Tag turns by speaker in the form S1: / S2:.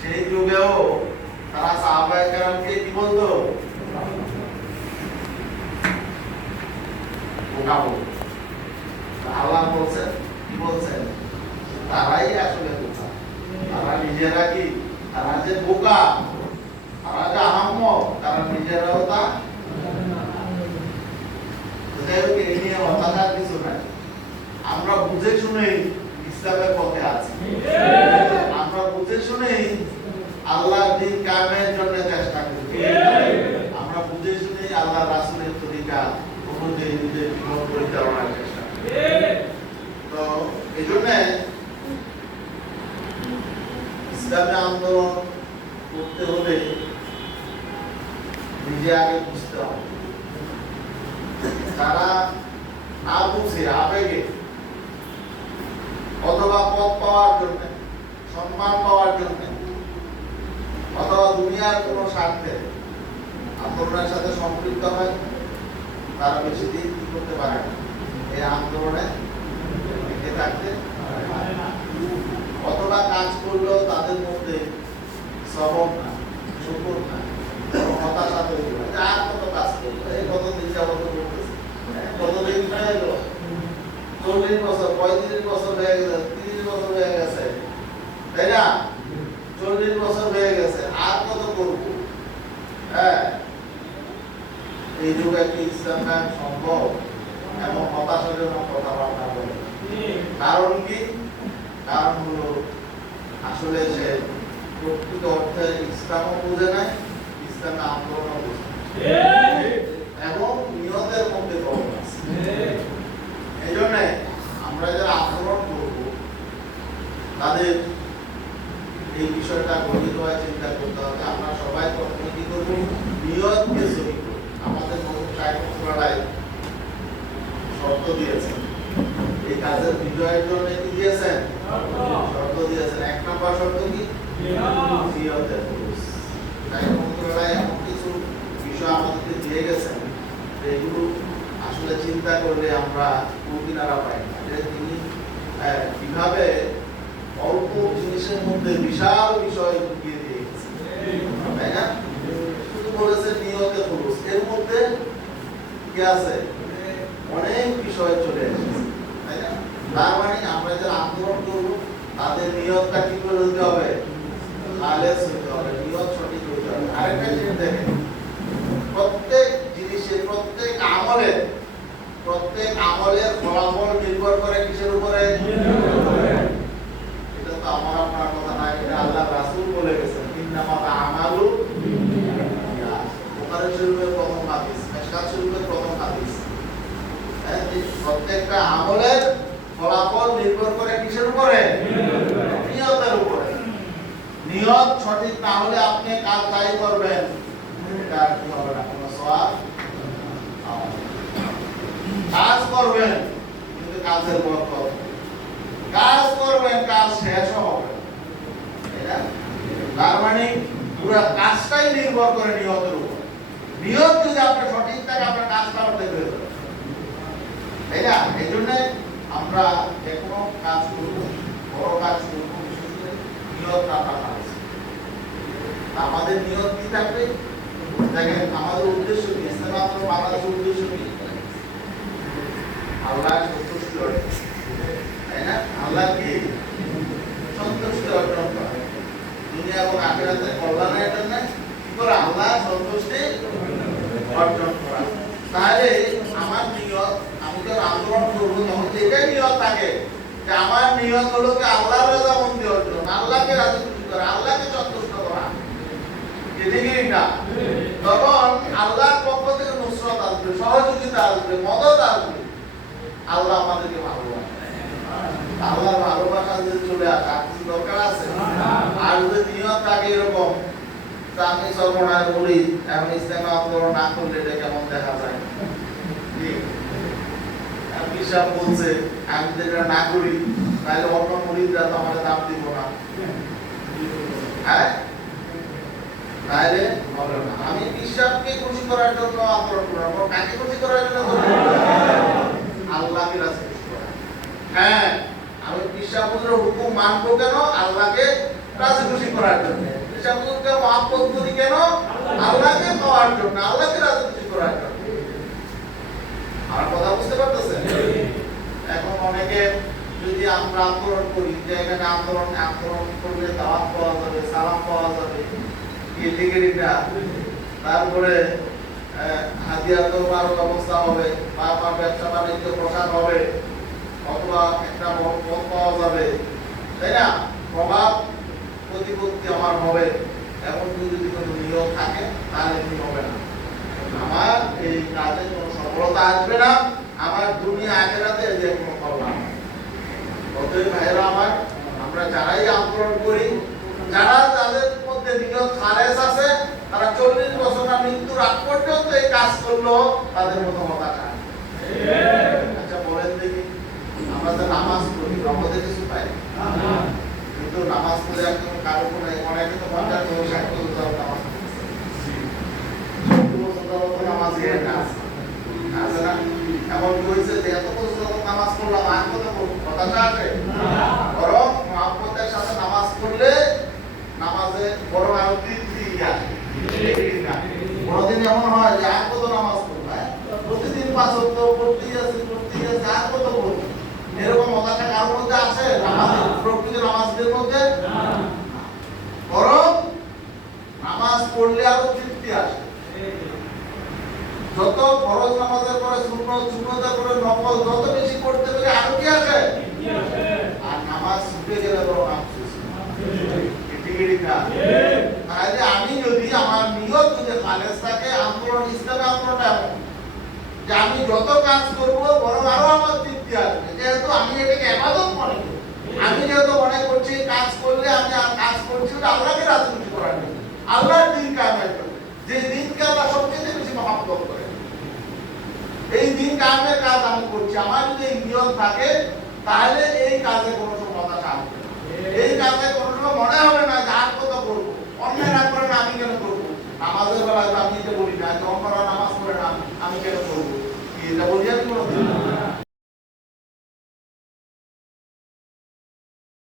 S1: সেই যুগেও তারা সাহাবায়ে কি বলতো? বোকা বলতো। আল্লাহ বলছেন, কি বলছেন? তারাই আসলে বোকা তারা নিজেরা কি? তারা যে বোকা তারা যে আহম্মক, তারা নিজেরাও তা হোক, এই নিয়ে নাই আমরা বুঝে শুনেই ইসলামের পথে আছি। আমরা বুঝে শুনেই আল্লাহ দিন কায়েমের জন্য চেষ্টা করি। আমরা বুঝে শুনেই আল্লাহ রাসূলের তরিকা অনুযায়ী নিজের জীবন পরিচালনার চেষ্টা তো এই জন্য ইসলামী আন্দোলন করতে হলে নিজে আগে বুঝতে হবে। তারা না বুঝে, আবেগে অথবা পদ পাওয়ার জন্য, সম্মান পাওয়ার জন্য, অথবা দুনিয়ার কোনো স্বার্থে আন্দোলনের সাথে সম্পৃক্ত হয়, তারা বেশি দিন কি করতে পারে না। এই আন্দোলনে টিকে থাকতে। কতটা কাজ করলেও তাদের মধ্যে সবক না শুকুর না হতাশা তৈরি হয় আর কত কাজ করল এই কতদিন যাবত করতেছে কতদিন হয়ে গেল চল্লিশ বছর পঁয়ত্রিশ বছর হয়ে গেছে তিরিশ বছর হয়ে গেছে তাই না চল্লিশ বছর হয়ে গেছে আর কত করব হ্যাঁ এই যুগে কি ইসলাম কায়েম সম্ভব এমন হতাশাজনক কথাবার্তা বলে। কারণ কি? কারণ হলো আসলে সে প্রকৃত অর্থে ইসলামও বুঝে নাই, ইসলামে আন্দোলনও বুঝে এবং নিয়তের মধ্যে গরম আছে। এই জন্য আমরা যারা আন্দোলন করব, তাদের এই বিষয়টা গঠিত হয় চিন্তা করতে হবে আমরা সবাই প্রথমে কি করব নিয়তকে সহি করব আমাদের নতুন সাহিত্যরাই শর্ত দিয়েছেন। এই কাজের বিজয়ের জন্য কি দিয়েছেন? শর্ত দিয়েছেন। এক নম্বর শর্ত কি? তাই মন্ত্রণালয় এমন কিছু বিষয় আমাদেরকে দিয়ে গেছেন এগুলো আসলে চিন্তা করলে আমরা কুকিনারা পাই না। তিনি কীভাবে অল্প জিনিসের মধ্যে বিশাল বিষয় ঢুকিয়ে দিয়ে গেছেন। তাই না? শুধু বলেছেন নিয়তে পুরুষ। এর মধ্যে কি আছে অনেক বিষয় চলে এসেছে তাই না তার মানে আমরা যারা আন্দোলন করব তাদের নিয়তটা কি করে হতে হবে নিয়ত সঠিক হতে হবে আরেকটা জিনিস প্রত্যেক জিনিসের প্রত্যেক আমলের প্রত্যেক আমলের ফলাফল নির্ভর করে। কিসের উপরে এটা তো আমার আপনার কথা না এটা আল্লাহ রাসূল বলে গেছেন ইন্নামা আমালু বিন্নিয়াত। বুখারী শরীফের প্রথম হাদিস মেশকাত শরীফের প্রথম হাদিস হ্যাঁ, যে প্রত্যেকটা আমলের ফলাফল নির্ভর করে কিসের উপরে নিয়তের উপরে নিয়ত সঠিক না হলে আপনি কাজ যাই করবেন? কাজ করবেন, কিন্তু কাজের কাজ করবেন, কাজ শেষ হবে। তাই? তার মানে পুরো কাজটাই নির্ভর করে নিয়তের উপর। নিয়ত যদি আপনার সঠিক থাকে, আপনার কাজটা হয়ে যাবে। তাই না? এই জন্য আমরা যে কোনো কাজ করব, বড় কাজ করব, বিশেষ করে নিয়ত ভালো আমাদের নিয়ত কি থাকবে? দেখেন, আমাদের উদ্দেশ্য কি? বাংলাদেশের উদ্দেশ্য কি? আল্লাহ সন্তুষ্টি তাই না? আল্লাহ কি? সন্তুষ্টি অর্জন করা দুনিয়া এবং আখেরাতে আল্লাহ সন্তুষ্টি অর্জন করা তাহলে আমার নিয়ত, আমি যখন আন্দোলন করব, তখন এটাই নিয়ত থাকে, যে আমার নিয়ত হলো কি আল্লাহর রাজামন্দি অর্জন, আল্লাহকে রাজি খুশি করা, আল্লাহকে সন্তুষ্ট না তখন আল্লাহর পক্ষ থেকে নুসরত আসবে, সহযোগিতা আসবে, মদত আসবে। আল্লাহ আমাদেরকে ভালোবাসে। আল্লাহর ভালোবাসা যদি চলে আসে দরকার আছে? আর যদি নিয়ত থাকে এরকম আমি সর্বনাশ বলি এখন ইসলাম আন্দোলন না করলে এটা কেমন দেখা যায়? কি? বলছে, আমি যদি এটা না করি, তাহলে অন্য মরিদরা তো আমার দাম দিব না। হ্যাঁ? তাহলে আমি পিসাবকে খুশি করার জন্য আন্দোলন করব, কাকে খুশি করার জন্য আল্লাহকে রাজি খুশি হ্যাঁ আমি বিশ্বাপুত্রের হুকুম মানবো কেন? আল্লাহকে রাজি খুশি করার জন্য। মহাব্বত করি কেন? আল্লাহকে পাওয়ার জন্য, আল্লাহকে রাজি খুশি করার জন্য। আমার কথা বুঝতে পারতেছেন? এখন অনেকে যদি আমরা আন্দোলন করি, যে এখানে আন্দোলন আন্দোলন করলে দাওয়াত পাওয়া যাবে, সালাম পাওয়া যাবে কি ডিগ্রিটা তারপরে তো হবে বা বা ব্যবসা বাণিজ্য প্রসার হবে, অথবা একটা পদ পাওয়া যাবে। তাই না? প্রভাব প্রতিপত্তি আমার হবে। যদি কোনো নিয়ম থাকে, তাহলে কি হবে না? আমার এই কাজে কোনো সফলতা আসবে না। আমার দুনিয়া আখেরাতে যে কোনো কল্যাণ। অতএব ভাইয়েরা আমার, আমরা যারাই আন্দোলন করি, যারা তাদের মধ্যে নিয়ত খালেস আছে, তারা চল্লিশ বছর না মৃত্যুর আগ পর্যন্ত এই কাজ করল, তাদের মতো হতাশা আচ্ছা বলেন দেখি, আমরা তো নামাজ পড়ি রমদে কিছু পাই কিন্তু নামাজ পড়ে একদম কারও কোনো, অনেকে তো পঞ্চাশ বছর, ষাট বছর নামাজ নামাজ আছে না? এমন হয়েছে যে এত বছর নামাজ পড়লাম, আর পড়ব? হতাশা আছে? বরং মহাব্বতের সাথে নামাজ পড়লে নামাজে বরং আরও তৃপ্তি আসে। ঠিক না? কোনোদিন হয় যত নামাজের পরে, সুন্নত, সুন্নতের পরে যত বেশি পড়তে পারে আরও কি আছে আর নামাজ ছুটে গেলে ঠিক না তাহলে আমি যদি আমার নিয়ত যদি খালেস থাকে আন্দোলন ইসলামী আন্দোলন এমন যে আমি যত কাজ করব, বরং আরও আমার তৃপ্তি আসবে। যেহেতু আমি এটাকে এবাদত মনে করি। আমি যেহেতু মনে করছি কাজ করলে আমি আর কাজ করছি, ওটা আল্লাহকে রাজনীতি করার জন্য। আল্লাহর দিন কামের যে দিনকে আল্লাহ সবচেয়ে বেশি মহাব্বত করে। এই দিন কামের কাজ আমি করছি। আমার যদি নিয়ম থাকে, তাহলে এই কাজে কোনো সময় হতাশা আসবে এই কাজে কোনো সময়